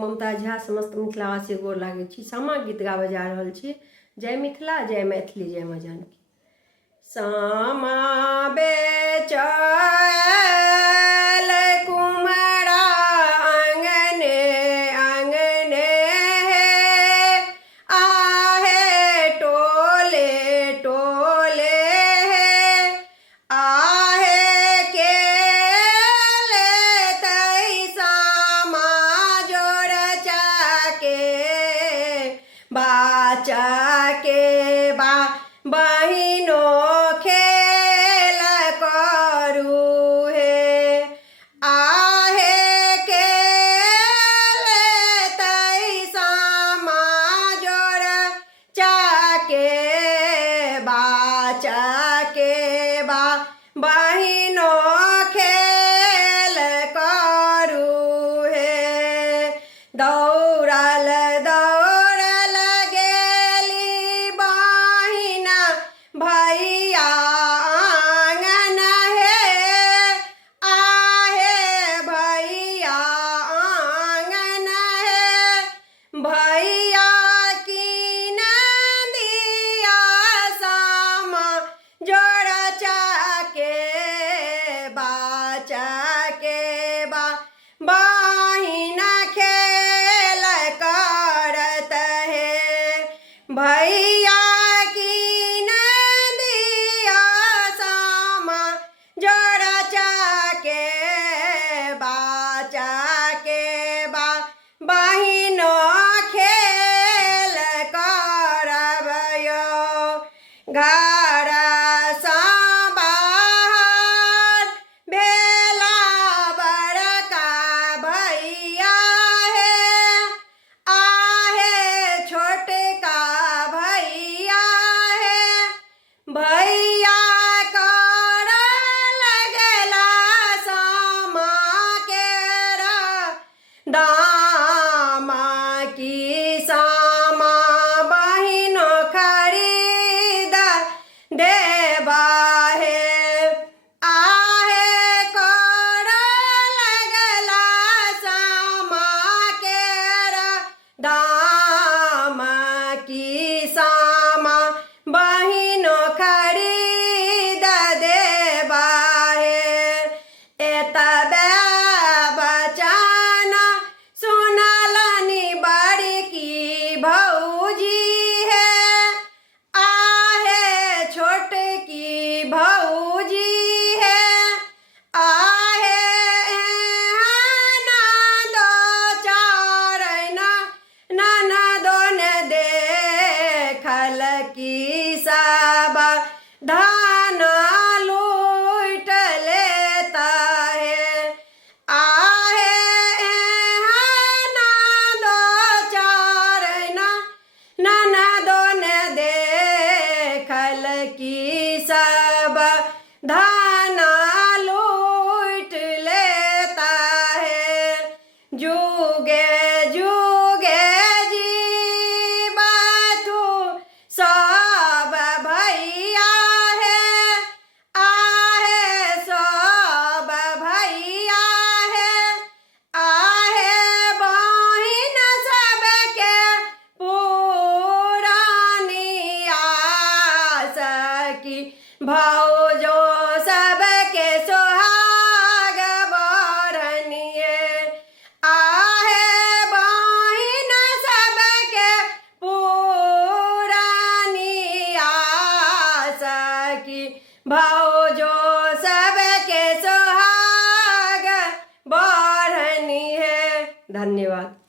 ममता झा समस्त मिथिलावासी गोर लागै छी। सामा गीत गाबऽ जा रहल छी। जय मिथिला, जय मैथिली, जय माँ जानकी। सामा बेचल कुम्हरा आंगने आंगने हे, आहे टोले टोले हे, आहे के लेतै सामा जोड़ चाके बाचा के बा बहिनो खेल करू हे, आहे के लेतै सामा जोड़ चाके बाचा के बा बहिनो खेल करू हे। दौड़ल दौड़ल गेली बहिना भैया आंगन हे, आहे भैया आंगन हे, भैया कीन दिया सामा जोड़ चाके बाचा के बा बहिना खेल करत है। भैया कीन दिया सामा जोड़ चाके बाचा के बा बहिनो खेल करबयो। घर सँ बाहर भेला बड़का भैया हे, आहे छोटका भैया हे, भैया कर लगला सामा केरा दामा की सामा बहिनो खरीद देबा हे, आहे कर लगला सामा केरा दामा की सामा बहिनो खरीद देबा हे। एतबे बचन सुनलनि बड़की भौजी है, आहे छोटकी भौजी है, आहे ननदो चारैन ननदोन देखल की सब धन लूट लेता है, आहे ननदो चारैन ननदोन देखल की सब धन लूट लेता है। जुगे जुगे जीवतु सब भैया है, आहे सब भैया है, आहे बहिन सबके पुरानी आस की, भौजो सबके सोहाग बरनिए, आहे बहिन सबके पुरानी आस की, भौजो सबके सोहाग बरनी है। धन्यवाद।